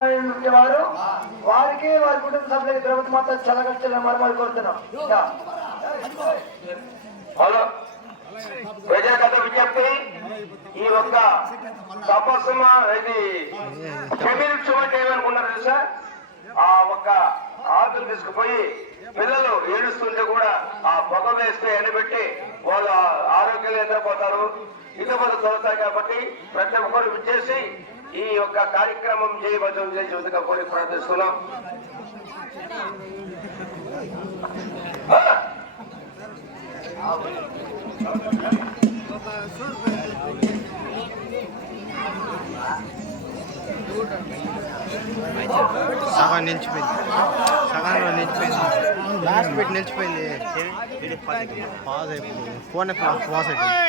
వారు వారికి వారి కుటుంబ సభ్యులకి ప్రభుత్వం మొత్తం చల్లగట్టని మరమలు కోరుతున్నాం. హలో విజయకథ విజ్ఞప్తి. ఈ ఒక్క తపస్సుమ ఇది క్షమించు అంటే ఏమనుకున్నారు తెలుసా? ఆ ఒక్క ఆకులు తీసుకుపోయి పిల్లలు ఏడుస్తుంటే కూడా ఆ పొగ వేస్తే ఎండబెట్టి వాళ్ళు ఆరోగ్యంగా నిద్రపోతారు. ఇతరులు చదువుతాయి కాబట్టి ప్రతి ఒక్కరు విచ్చేసి ఈ యొక్క కార్యక్రమం చేయవచ్చని చేసి కోరి ప్రార్థిస్తున్నాం. సగం నిలిచిపోయింది, సగంలో నిలిచిపోయింది, లాస్ట్ పెట్టి నిలిచిపోయింది. పాజ్ అయిపోయింది, ఫోన్ పాజ్ అయిపోయింది.